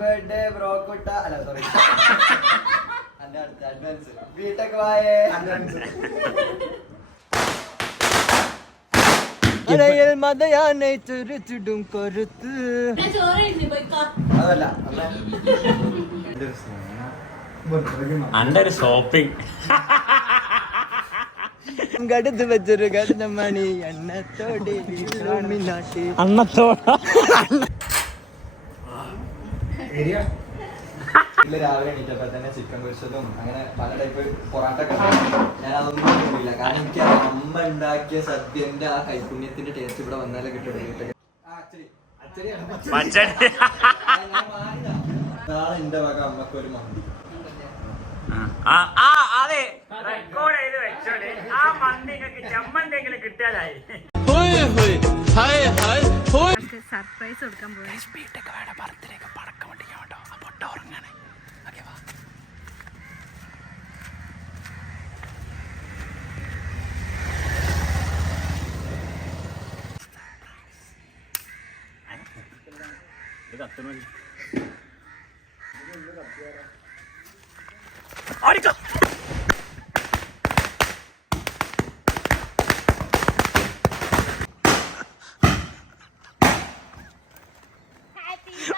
Birthday ബ്രോക്കുട്ട അല്ല sorry അന്റെ അടുത്ത അഡ്വാൻസ് ബിടെക് വായേ. അടയിൽ മതയാനെ ചുരുച്ചിടും കൊരുത്ത്. ചോറ് കഴിഞ്ഞു പോയിക്കോ അതല്ല അമ്മേ. അന്റെ ഒരു ഷോപ്പിംഗ് കടുത്ത് വെച്ചൊരു കടുതമണി എണ്ണത്തോടെ ഇലുമിനാട്ടി. ഇന്ന് രാവിലെ എണീറ്റപ്പോ തന്നെ ചിക്കൻ പൊരിച്ചതും അങ്ങനെ പല ടൈപ്പ് പൊറാട്ട ഒക്കെ ഞാൻ അതൊന്നും കൂടിയില്ല കാരണം എനിക്ക് അമ്മ ഉണ്ടാക്കിയ സദ്യന്റെ ആ കൈപുണ്യത്തിന്റെ ടേസ്റ്റ് ഇവിടെ വന്നാലേ കിട്ടുള്ളൂ. നാളെ എന്റെ വക അമ്മയ്ക്ക് ഒരു മന്തി. ആ ആ അതെ. റെക്കോർഡ് ചെയ്ത് വെച്ചോളി. ആ മന്തി നിങ്ങൾക്ക് ചമ്മന്തെങ്കിലും കിട്ടിയാലായി. സർപ്രൈസ് കൊടുക്കാൻ പോയി ありか。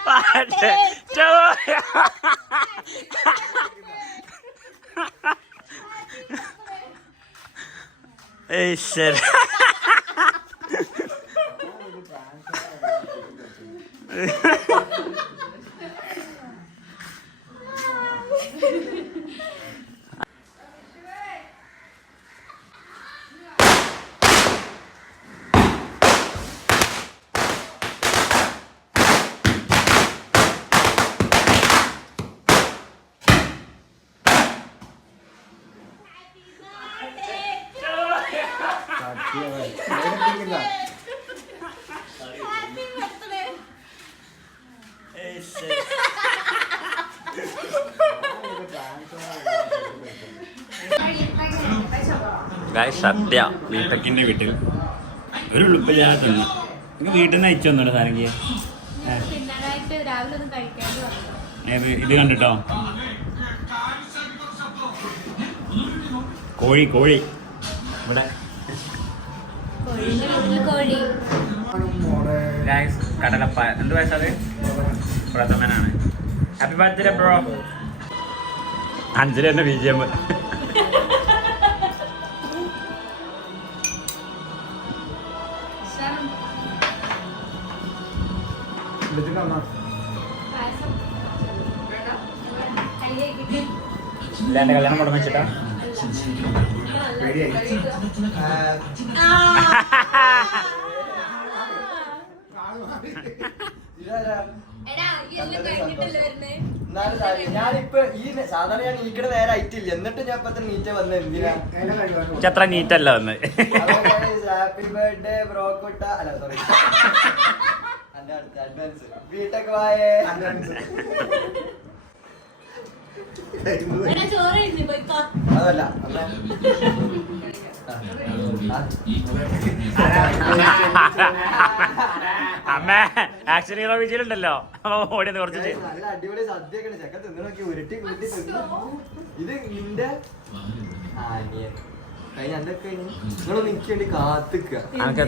待ってちょっと えいっせ ഓടിക്കോ പാട്ട് ചോയ ഏയ് ശരി ഏയ് ശരി ഗായ് സദ്യ വീട്ടക്കിന്റെ വീട്ടിൽ ഒരു ഉളുപ്പില്ലാതെ തിന്നു നിങ്ങൾക്ക് വീട്ടിൽ നിന്ന് അയച്ചു തന്നോളൂ സാരംഗിയെ രാവിലെ ഒന്നും കഴിക്കാണ്ട് വന്നു ഏത് ഇത് കണ്ടിട്ടോ? കോഴി കോഴി. ഇവിടെ. കോഴിന്റെ വീട്ടിൽ കോഴി. ഗായ്സ് കടലപ്പ എന്ത് വയസ്സത് പ്രഥമനാണ് ഹാപ്പി ബർത്ത്ഡേ ബ്രോ അഞ്ചര തന്നെ ബി ജി എം പായസം കയ്യിലേക്ക് ഇല്ലാണ്ട് കല്യാണം മുടങ്ങിച്ചിട്ടാ വെച്ചിട്ടാ. അത്ര നീറ്റല്ല വന്ന് ഹാപ്പി ബർത്ത്ഡേ ബ്രോക്കുട്ട അല്ല സോറി അഡ്വാൻസ് വായേ. അഡ്വാൻസ് അതല്ല. അമ്മ. ആക്ഷൻ ഹീറോ വിജയിലുണ്ടല്ലോ. ഓടിയത് കുറച്ച് ചെയ്തു. നല്ല അടിപൊളി ചെക്ക നോക്കി ഉരുട്ടി കൂട്ടി തിന്നു ഇത് നിന്റെ ആനിയൻ കഴിഞ്ഞ എന്തൊക്കെ നിങ്ങൾ എനിക്ക് വേണ്ടി കാത്തിക്ക അനക്ക്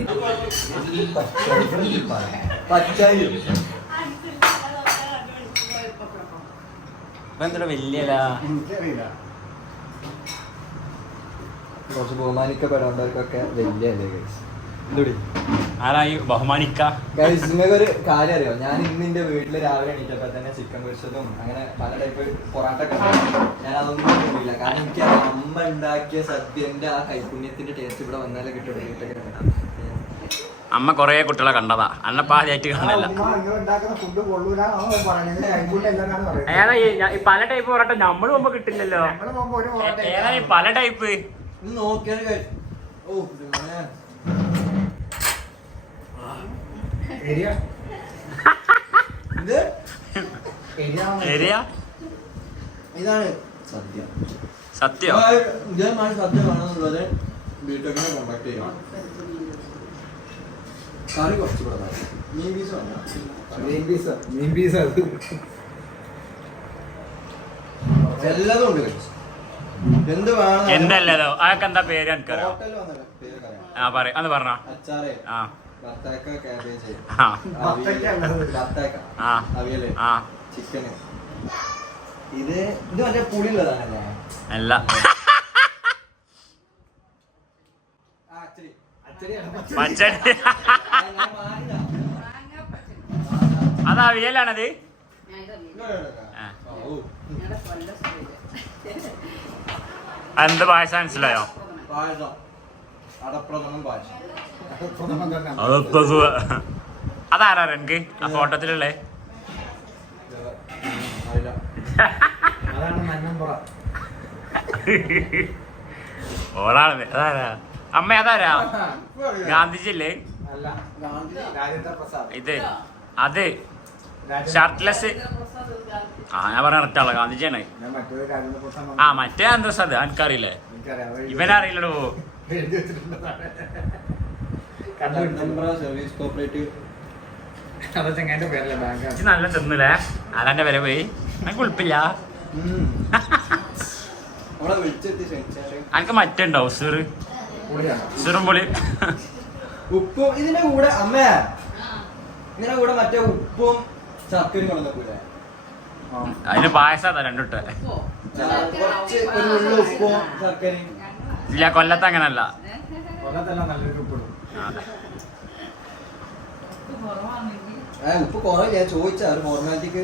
പച്ചായി ഇപ്പൊ എന്താ വലിയ കുറച്ച് ബഹുമാനിക്കപ്പെടേണ്ടവർക്കൊക്കെ വലിയ അല്ലേ എന്തുടി ആരായി? ബഹുമാനിക്ക. ഒരു കാര്യം അറിയോ? ഞാൻ ഇന്ന് എന്റെ വീട്ടിൽ രാവിലെ എണീറ്റപ്പോ തന്നെ ചിക്കൻ പൊരിച്ചതും അങ്ങനെ പല ടൈപ്പ് പൊറാട്ട ഞാൻ അതൊന്നും കിട്ടില്ല കാരണം എനിക്ക് അമ്മ ഉണ്ടാക്കിയ സദ്യന്റെ ആ കൈപുണ്യത്തിന്റെ ടേസ്റ്റ് ഇവിടെ വന്നാലേ കിട്ടുള്ളൂ. വീട്ടൊക്കെ അമ്മ കൊറേ കുട്ടികളെ കണ്ടതാ. അന്നപ്പാതിയായിട്ട് കാണില്ല ഏതാ ഈ പല ടൈപ്പ് പൊറോട്ട നമ്മൾ മുമ്പ് കിട്ടില്ലല്ലോ. നമ്മൾ ഒരു പൊറോട്ട ഏതാ ഈ പല ടൈപ്പ് കഴി- ഓ ഇത് മോനെ. ഏരിയ ഇത് ഏരിയ ഏരിയ ഇതാണ്. സത്യം. സത്യം? ഇതേമാതിരി സത്യം വേണമെന്നുള്ളത് ബിടെക്കിനെ കോണ്ടാക്ട് ചെയ്യണം കറി കുറച്ച്. മീൻ പീസ് മീൻ പീസ്. മീൻ പീസ് അത്. എല്ലാതും ഉണ്ട് എന്ത് വേണം എന്തല്ലതോ? അതൊക്കെ എന്താ പേര് എനിക്കറിയാം. പറയാം. ആ പറ അന്ന് പറഞ്ഞോ. അച്ചാറേ. ആ. ബത്താക്ക കാബേജ് ആ. ബത്തക്ക ഉള്ളത്. ബത്താക്ക. ആ. അവിയൽ. ആ. ചിക്കന്. ഇത് ഇത് മറ്റേ പുളിയുള്ളതാണല്ലേ? അല്ല. പച്ചടി. അത് അവിയലാണത്? എന്ത് പായസം മനസ്സിലായോ? പായസം. അടപ്രഥമൻ പായസം. പ്രഥമൻ സുഖ? അതാരാ എനിക്ക് ആ ഫോട്ടോത്തിലല്ലേ ഓളാണ് അതാരാ? അമ്മ അതാരാ? ഗാന്ധിജി അല്ലേ ഇത്. അത്. ഷർട്ട്ലെസ് ആ ഞാൻ പറഞ്ഞ കറക്റ്റാളോ ഗാന്ധിജിയാണ്. ആ മറ്റേ എനിക്കറിയില്ലേ എനിക്കറിയാം അത് ഇവനറിയില്ലടോ. സർവീസ് കോപ്പറേറ്റീവ് ഇത് നല്ല തിന്നില്ലേ? ആരാന്റെ വരെ പോയി? എനിക്ക് കുഴപ്പമില്ല ഉം. അവിടെ വിളിച്ചെത്തി ക്ഷണിച്ചാൽ. എനിക്ക് മറ്റുണ്ടോ ഉസൂറ് പുളിയാണ് പൊളി. ഉപ്പും ഇതിന്റെ കൂടെ അമ്മേ. ഇതിന്റെ കൂടെ മറ്റേ ഉപ്പും ശർക്കരയും കൊണ്ടുവന്നൂലെ. അതിന് പായസാ രണ്ടുട്ട് ഉപ്പും ഇല്ല കൊല്ലത്ത് അങ്ങനല്ല. കൊല്ലത്തല്ല നല്ലൊരു. ആ ഉപ്പ് കുറവില്ല? ഞാൻ ചോദിച്ചാ ഒരു ഫോർമാലിറ്റിക്ക്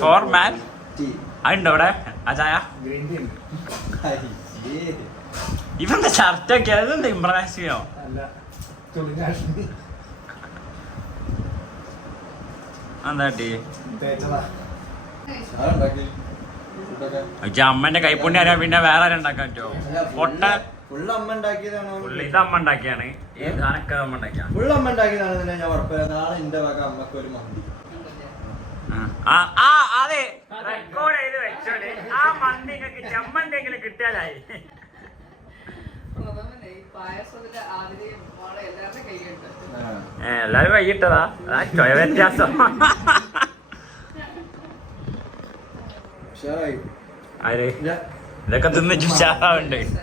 ഫോർമാലിറ്റി അതുണ്ടോ അവിടെ? അജായ ഗ്രീൻ ടീ ഇവന്റെ ഷർട്ട് ഒക്കെ അതെന്താ ഇമ്പ്രസിയോ അല്ല ചുളിഞ്ഞാഷി എന്താ ടീ തേച്ചതാ. ആരുണ്ടാക്കി ഫുഡൊക്കെ. ഇജ്ജ് അമ്മന്റെ കൈപ്പുണ്ണി അറിയാം പിന്നെ വേറെ ആരും ഉണ്ടാക്കാൻ പറ്റുമോ പൊട്ട ഉണ്ടാക്കിയതാണോ? പുള്ളി ഇത് അമ്മ ഉണ്ടാക്കിയാണ്. ഈ സാധനമൊക്കെ അമ്മ ഉണ്ടാക്കിയ. ഫുള്ള് അമ്മ ഉണ്ടാക്കിയതാണെന്നില്ല ഞാൻ ഉറപ്പില്ല. നാളെ എന്റെ വക അമ്മയ്ക്ക് ഒരു മന്തി. ആ ആ അതെ. റെക്കോർഡ് ചെയ്ത് വെച്ചോളി. ആ മന്തി ചമ്മന്തെങ്കിലും കിട്ടിയാലായി. എല്ലാരും വൈകിട്ടതാ ആ ചോയ വ്യത്യാസം. ആര്? ഇതൊക്കെ തിന്ന് ചുച്ചാറുണ്ട് കിട്ടാ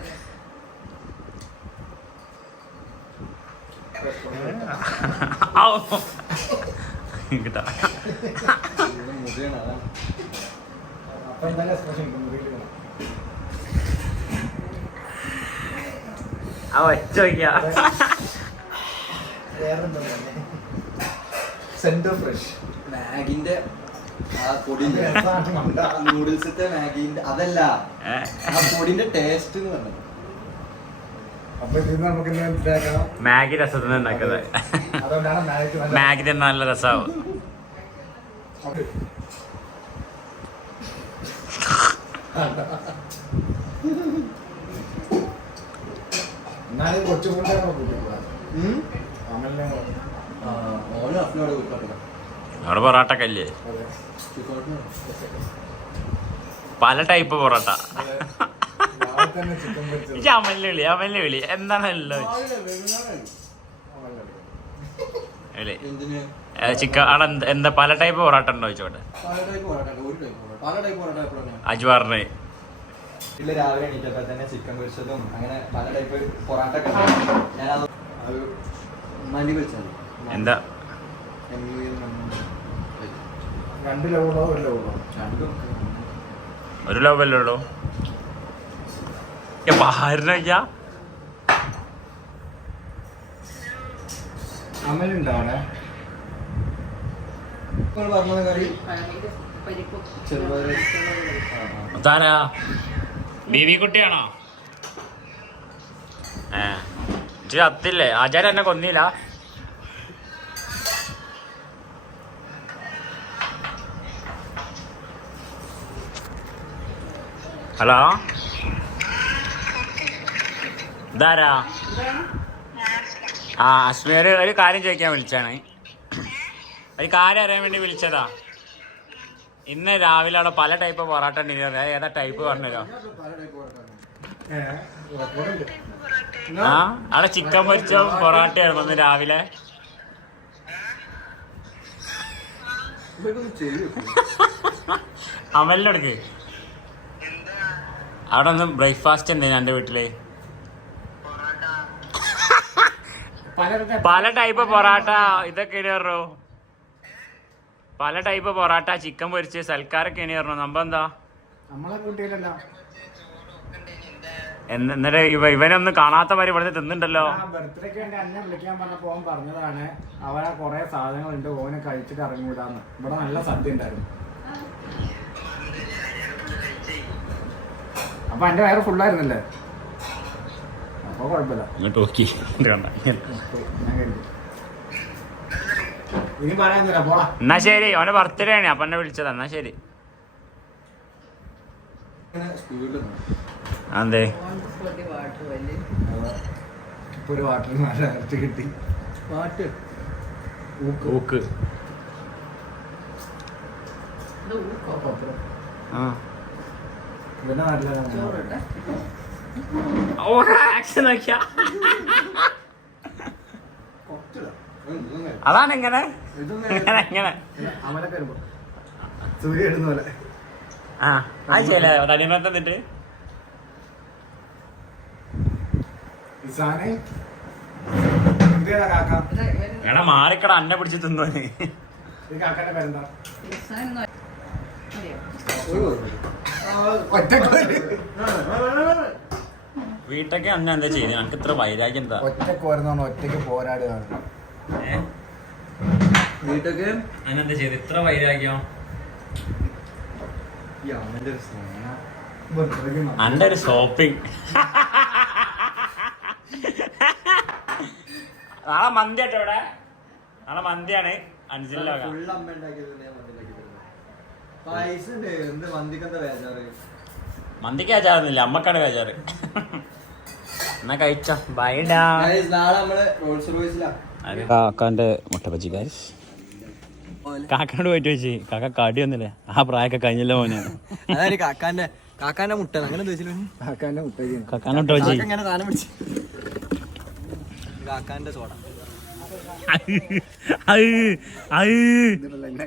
ഇവിടെ മുറിയാണ് അതാണ് അപ്പൊ എന്തായാലും സ്പെഷ്യൽ മുറിയിൽ വേണം. ആ വേറെന്താ സെന്റർ ഫ്രഷ് മാഗിന്റെ ആ പൊടി രസാണ് നൂഡിൽസത്തെ മാഗിന്റെ അതല്ല. ആ പൊടിന്റെ ടേസ്റ്റ് എന്ന് പറഞ്ഞത് അപ്പൊ ഇതിന്ന് നമുക്ക് ഇന്ന് മനസ്സിലാക്കണം മാഗി രസത്തിന് ഉണ്ടാക്കുന്നത്. അതുകൊണ്ടാണ് മാഗി തന്നെ നല്ല രസമാവും അവിടെ പൊറോട്ട കല്ലേ പല ടൈപ്പ് പൊറോട്ട. രാവിലെ തന്നെ ചിക്കൻ പൊരിച്ചത്. ഈ അമലിനെ വിളി എന്താണ് വിളി. ചിക്കൻ അവിടെ എന്താ പല ടൈപ്പ് പൊറോട്ട ഉണ്ടോ ചോട്ടെ ഇല്ല രാവിലെ എണീറ്റപ്പോ തന്നെ ചിക്കൻ പൊരിച്ചതും അങ്ങനെ പല ടൈപ്പ് പൊറോട്ട എന്താ? രണ്ട് ലവണോ ഒരു ലവണോ ഒരു ഉള്ളൂ. ആയിരുന്നയ്യാ അമലുണ്ടോ അവിടെ? പറഞ്ഞത് കറി ചെറുപയറ് താരാ ബീബി കുട്ടിയാണോ ഏ അത്തില്ലേ ആചാരം എന്നെ കൊന്നില്ല. ഹലോ? ഇതാരാ? ആ അശ്മീർ ഒരു കാര്യം ചോദിക്കാൻ വിളിച്ചാണ്. ഒരു കാര്യം അറിയാൻ വേണ്ടി വിളിച്ചതാ. ഇന്ന് രാവിലെ അവിടെ പല ടൈപ്പ് പൊറോട്ട ഉണ്ടെങ്കിൽ ഏതാ ടൈപ്പ് പറഞ്ഞല്ലോ ആ അവിടെ ചിക്കൻ പൊരിച്ച പൊറോട്ടയായിരുന്നു വന്ന് രാവിലെ. അമലിനെടുക്ക്. അവിടെ ഒന്ന് ബ്രേക്ക്ഫാസ്റ്റ് എന്തേലും എന്റെ വീട്ടിൽ. പല ടൈപ്പ് പൊറാട്ട ഇതൊക്കെ പറഞ്ഞു? പല ടൈപ്പ് പൊറാട്ട ചിക്കൻ പൊരിച്ച് സൽക്കാരൊക്കെ ഇനി പറഞ്ഞു? നമ്മ എന്താ എന്നിട്ട് ഇവ ഇവനൊന്നും കാണാത്ത മാതിരി ഇവിടുന്ന് തിന്നുണ്ടല്ലോ ബർത്ത്ഡേക്ക് വേണ്ടി അന്നെ വിളിക്കാൻ പറഞ്ഞപ്പോ ഓൻ പറഞ്ഞതാണ് അവനെ കുറെ സാധനങ്ങളുണ്ട് ഓനെ കഴിച്ചിട്ട് ഇറങ്ങിവിടാന്ന് ഇവിടെ നല്ല സദ്യ ഉണ്ടായിരുന്നു. അപ്പൊ എന്റെ വയറ് ഫുള്ളായിരുന്നല്ലേ അപ്പൊ കുഴപ്പമില്ല. എന്നിട്ട് നോക്കി കണ്ട? ഇനി പോടാ. എന്നാ ശരി ഓന്റെ ബർത്ത്ഡേ ആണ് അപ്പൊ എന്നെ വിളിച്ചതാ എന്നാ ശരി. അതെ ഒരു വാട്ടർ കിട്ടി. ഊക്ക്. ഊക്ക്. ഇത് ഊക്കോ? ആ. നാട്ടിലാണ് ചോറിട്ടെ ഓ ആക്ഷൻ നോക്കിയാ. അതാണ് എങ്ങനെ എങ്ങനെ ആ അത് ചെയ്യലേ തടിമത്ത് എന്നിട്ട്. എടാ മാറിക്കട അന്നെ പിടിച്ച് തിന്നോന്. ഈ കാക്കന്റെ പേരെന്താ ഇസാനൊന്നും അറിയോ വീട്ടൊക്കെ അന്ന എന്താ ചെയ്തത് എനിക്ക് ഇത്ര വൈരാഗ്യം എന്താ? ഒറ്റയ്ക്ക് വരുന്നോണ്ട് ഒറ്റയ്ക്ക് പോരാടുകയാണ് വീട്ടൊക്കെ? അന്നെന്താ ചെയ്ത്? ഇത്ര വൈരാഗ്യം? അന്റെ ഒരു ഷോപ്പിംഗ് നാളെ മന്തി ആട്ടോ ഇവിടെ. നാളെ മന്തിയാണ്. അഞ്ചിലാണ് പൈസ ഉണ്ട്. എന്ത് മന്തിക്കെന്താ ബേജാറ്? മന്തിക്ക് വേചാറുന്നില്ല അമ്മക്കാണ് വേചാറ് എന്നാ കഴിച്ച ബൈഡാ Guys, നാളെ നമ്മൾ റോൾസ് റോയ്സിലാ കാക്കാന്റെ മുട്ട ബജി ഗൈസ് കാക്കനോട് പോയിട്ട് വെച്ച് കാക്ക കടി ഒന്നുമില്ല. ആ പ്രായൊക്കെ കഴിഞ്ഞല്ലോ മോനെ? അതായത് കാക്കാന്റെ കാക്കാന്റെ മുട്ട അങ്ങനെ കാക്കാന്റെ മുട്ട കാക്കാന്റെ മുട്ട വെച്ച്. കാക്കാന്റെ സോഡ.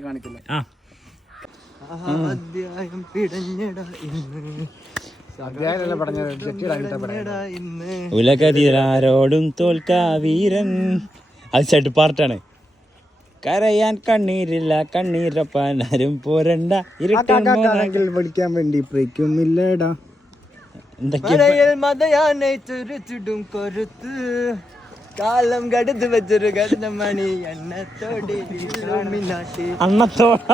കാണിക്കില്ല. ആ. അധ്യായം പിടഞ്ഞടാ ഇന്ന്. ഉലകതിരാരോടും തോൽക്കാ വീരൻ. അത് സെഡ് പാർട്ടാണ് കരയാൻ കണ്ണീരില്ല കണ്ണീരപ്പാൻ ആരും പോരണ്ട. ഇരുട്ടാണെങ്കിൽ പഠിക്കാൻ വേണ്ടി മഴയിൽ മതയാനെ ചുരുച്ചിടും കൊരുത്ത്. കാലം കടുത്ത് വെച്ചൊരു കടുത്ത മണി എണ്ണത്തോടെ നാട്ടി. അന്നത്തോടാ.